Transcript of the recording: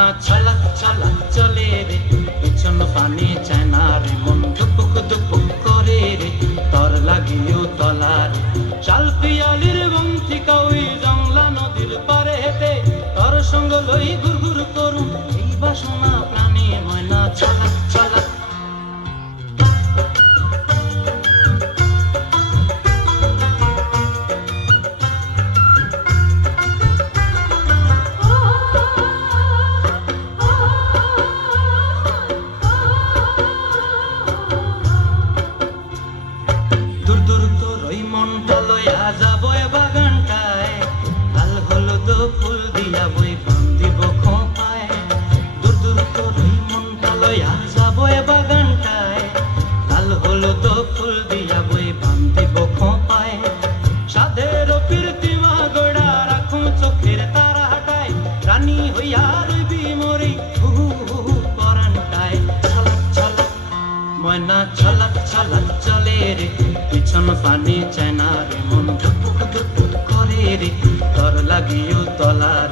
ময়না ছলাক ছলাক চলে রে, পিছন পানি চায় না রে, মন দুপুক দুপুক করে রে, তর লাগিও তলার শাল পিয়ালির বংশিকা ওই জংলা নদীর পারে হেঁটে তর সঙ্গ লই ঘুর ঘুর করুম এই বাসনা প্রাণী ময়না ছলাক ছলাক। দূর দূর তোর ওই মনটা লইয়া যাব এ বাগানটায়, লাল হলুদ ফুল দিয়া বই বান্ধিব খোঁপায়। দূর দূর তোর ওই মনটা লইয়া যাব এ বাগানটায়, লাল হলুদ ফুল দিয়া বই বান্ধিব খোঁপায়। সাধের কীর্তিমা গড়া রাখুন চোখের তারা হাটায়, রানী হইয়া রইবি মরি হু হু পরানটায়। ছলাক ছলাক ময়না ছলাক ছলাক চলে রে, পিছন পানি চায় না রে, মন ধুপুক ধুপুক করে রে, তর লাগিও তলার